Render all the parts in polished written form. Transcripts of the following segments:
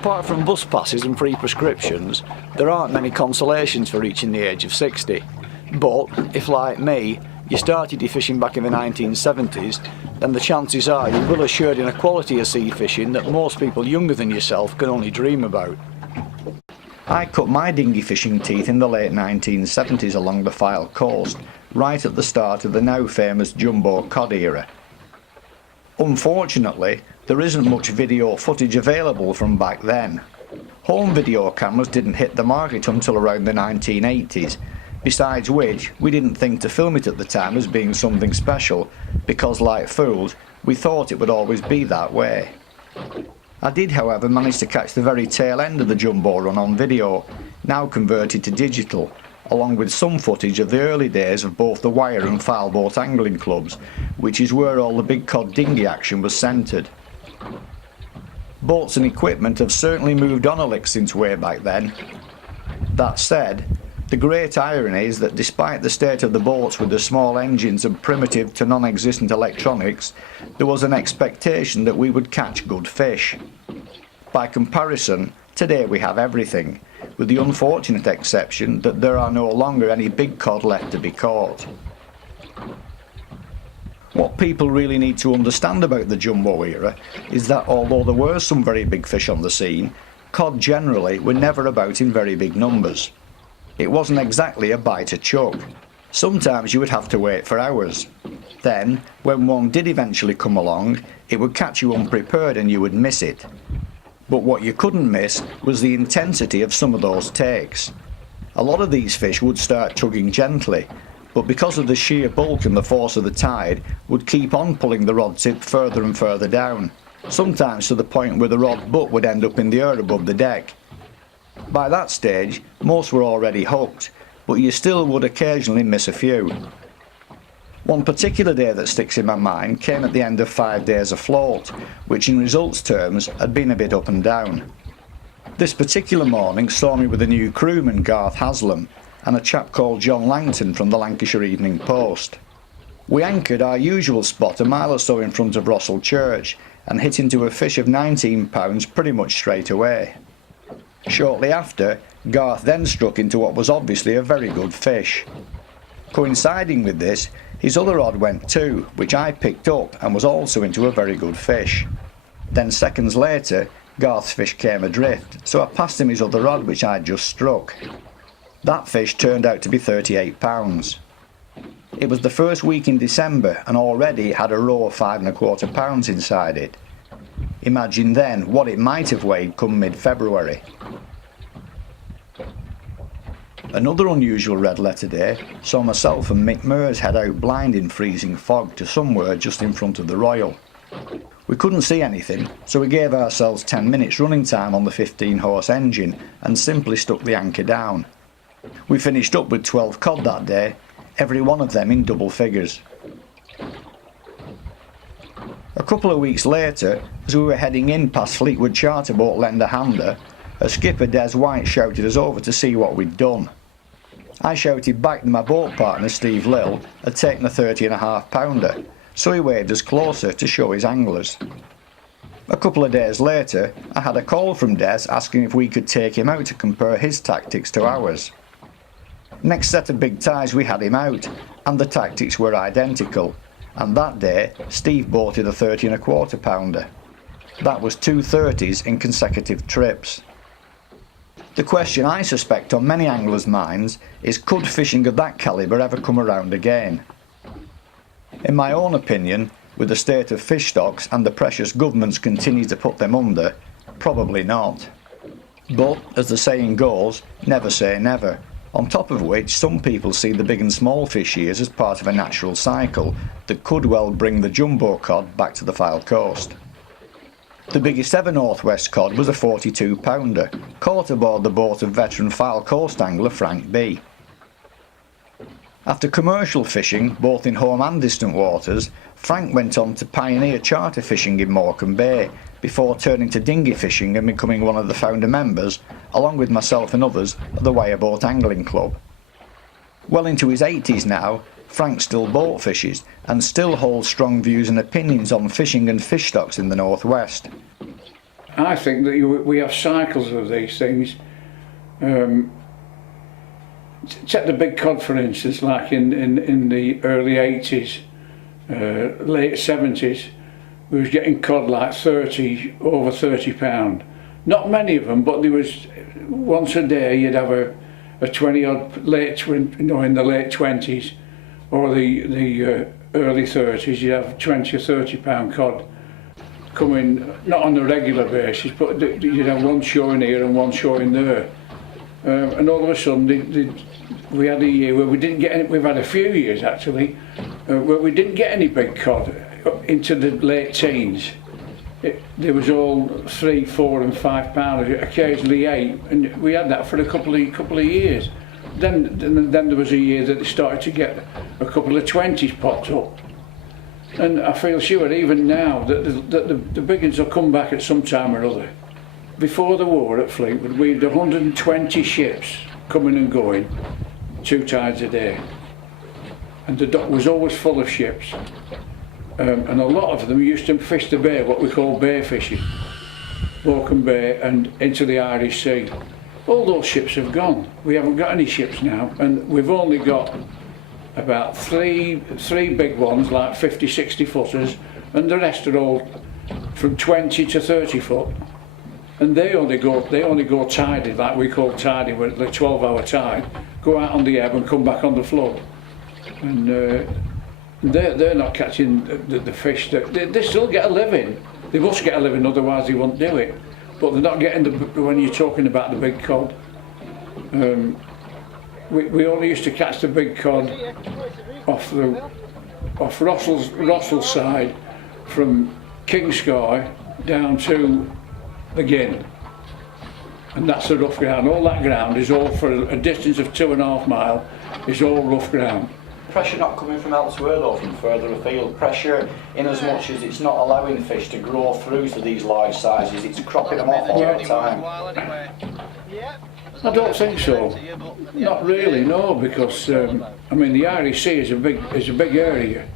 Apart from bus passes and free prescriptions, there aren't many consolations for reaching the age of 60. But if, like me, you started your fishing back in the 1970s, then the chances are you will have shared in a quality of sea fishing that most people younger than yourself can only dream about. I cut my dinghy fishing teeth in the late 1970s along the Fylde Coast, right at the start of the now famous Jumbo Cod era. Unfortunately, there isn't much video footage available from back then. Home video cameras didn't hit the market until around the 1980s, besides which we didn't think to film it at the time as being something special, because like fools, we thought it would always be that way. I did, however, manage to catch the very tail end of the Jumbo run on video, now converted to digital, along with some footage of the early days of both the Wire and Fylde boat angling clubs, which is where all the big cod dinghy action was centred. Boats and equipment have certainly moved on a lick since way back then. That said, the great irony is that despite the state of the boats with the small engines and primitive to non-existent electronics, there was an expectation that we would catch good fish. By comparison, today we have everything, with the unfortunate exception that there are no longer any big cod left to be caught. What people really need to understand about the Jumbo era is that although there were some very big fish on the scene, cod generally were never about in very big numbers. It wasn't exactly a bite a chuck. Sometimes you would have to wait for hours. Then, when one did eventually come along, it would catch you unprepared and you would miss it. But what you couldn't miss was the intensity of some of those takes. A lot of these fish would start tugging gently, but because of the sheer bulk and the force of the tide, would keep on pulling the rod tip further and further down, sometimes to the point where the rod butt would end up in the air above the deck. By that stage, most were already hooked, but you still would occasionally miss a few. One particular day that sticks in my mind came at the end of 5 days afloat, which in results terms had been a bit up and down. This particular morning saw me with a new crewman, Garth Haslam, and a chap called John Langton from the Lancashire Evening Post. We anchored our usual spot a mile or so in front of Rossall Church and hit into a fish of 19 pounds pretty much straight away. Shortly after, Garth then struck into what was obviously a very good fish. Coinciding with this, his other rod went too, which I picked up and was also into a very good fish. Then seconds later, Garth's fish came adrift, so I passed him his other rod which I'd just struck. That fish turned out to be 38 pounds. It was the first week in December and already it had a row of 5¼ pounds inside it. Imagine then what it might have weighed come mid-February. Another unusual red letter day saw myself and Mick Mears head out blind in freezing fog to somewhere just in front of the Royal. We couldn't see anything, so we gave ourselves 10 minutes running time on the 15-horse engine and simply stuck the anchor down. We finished up with 12 cod that day, every one of them in double figures. A couple of weeks later, as we were heading in past Fleetwood charter boat Lender Hander, a skipper, Des White, shouted us over to see what we'd done. I shouted back that my boat partner, Steve Lill, had taken a 30½ pounder, so he waved us closer to show his anglers. A couple of days later, I had a call from Des asking if we could take him out to compare his tactics to ours. Next set of big ties we had him out, and the tactics were identical, and that day Steve boated a 30¼ pounder. That was 2 30s in consecutive trips. The question I suspect on many anglers' minds is, could fishing of that calibre ever come around again? In my own opinion, with the state of fish stocks and the precious governments continue to put them under, probably not. But, as the saying goes, never say never, on top of which some people see the big and small fish years as part of a natural cycle that could well bring the Jumbo Cod back to the Fylde Coast. The biggest ever northwest cod was a 42 pounder, caught aboard the boat of veteran Fylde Coast angler Frank B. After commercial fishing, both in home and distant waters, Frank went on to pioneer charter fishing in Morecambe Bay, before turning to dinghy fishing and becoming one of the founder members, along with myself and others, of the Wire Boat Angling Club. Well into his 80s now, Frank still boat fishes and still holds strong views and opinions on fishing and fish stocks in the northwest. I think that we have cycles of these things. Take the big cod for instance, like in the early 80s, late 70s, we was getting cod like over 30 pound. Not many of them, but there was once a day you'd have a 20 odd in the late 20s or the early 30s, you'd have 20 or 30 pound cod coming, not on a regular basis, but you'd have one showing here and one showing there. And all of a sudden we had a year where we didn't get any, we've had a few years actually, where we didn't get any big cod into the late teens. There was all 3, 4 and 5 pound, occasionally 8, and we had that for a couple of years. Then there was a year that they started to get a couple of 20s popped up. And I feel sure even now that the big ones will come back at some time or other. Before the war at Fleetwood, we had 120 ships coming and going 2 tides a day. And the dock was always full of ships. And a lot of them used to fish the bay, what we call bay fishing. Morecambe Bay and into the Irish Sea. All those ships have gone. We haven't got any ships now, and we've only got about three big ones, like 50, 60 footers, and the rest are all from 20 to 30 foot. And they only go tided, like we call tiding, with the 12-hour tide, go out on the ebb and come back on the flood. And they're not catching the fish. They still get a living. They must get a living, otherwise they won't do it. But they're not getting when you're talking about the big cod. We only used to catch the big cod off Russell's side, from Kingscoy down to the Gin, and that's the rough ground. All that ground is all, for a distance of 2.5 miles, is all rough ground. Pressure not coming from elsewhere though, from further afield. Pressure in as much as it's not allowing fish to grow through to these large sizes, it's cropping them off all the time. I don't think so. Not really, no, because I mean the Irish Sea is a big area.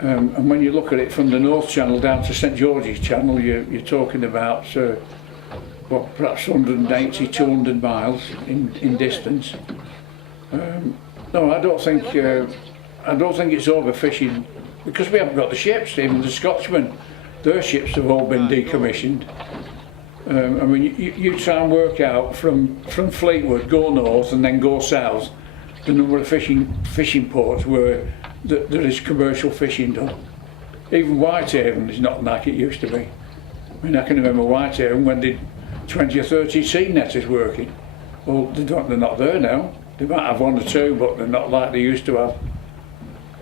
And when you look at it from the North Channel down to St George's Channel, you're talking about what, perhaps 180, 200 miles in distance. No, I don't think it's overfishing, because we haven't got the ships. Even the Scotchmen, their ships have all been decommissioned. I mean, you try and work out from Fleetwood, go north and then go south, the number of fishing ports where there is commercial fishing done. Even Whitehaven is not like it used to be. I mean, I can remember Whitehaven when the 20 or 30 sea netters working. Well, they're not there now. They might have 1 or 2, but they're not like they used to have.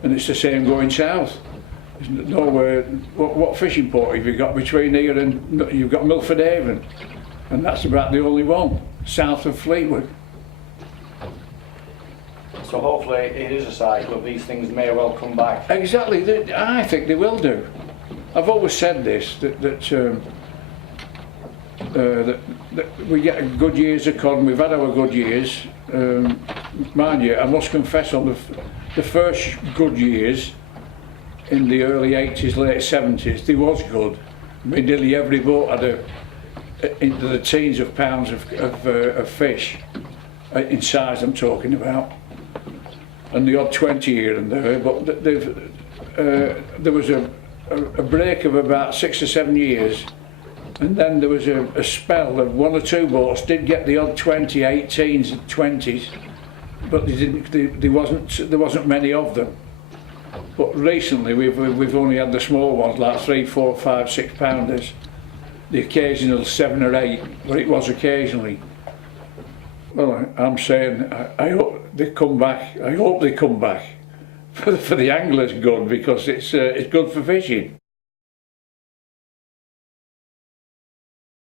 And it's the same going south. There's nowhere. What fishing port have you got between here and you've got Milford Haven, and that's about the only one south of Fleetwood. So hopefully it is a cycle of these things may well come back. Exactly, I think they will do. I've always said this, that we get good years of cod, and we've had our good years. Mind you, I must confess, on the first good years in the early 80s, late 70s, they was good. I mean, nearly every boat had into the teens of pounds of fish, in size I'm talking about, and the odd 20 here and there, but there was a break of about 6 or 7 years, and then there was a spell of 1 or 2 boats did get the odd 20, 18s and 20s, but there wasn't many of them. But recently we've only had the small ones, like 3, 4, 5, 6 pounders, the occasional 7 or 8, but it was occasionally. Well, I'm saying I hope they come back. I hope they come back for the anglers good, because it's good for fishing.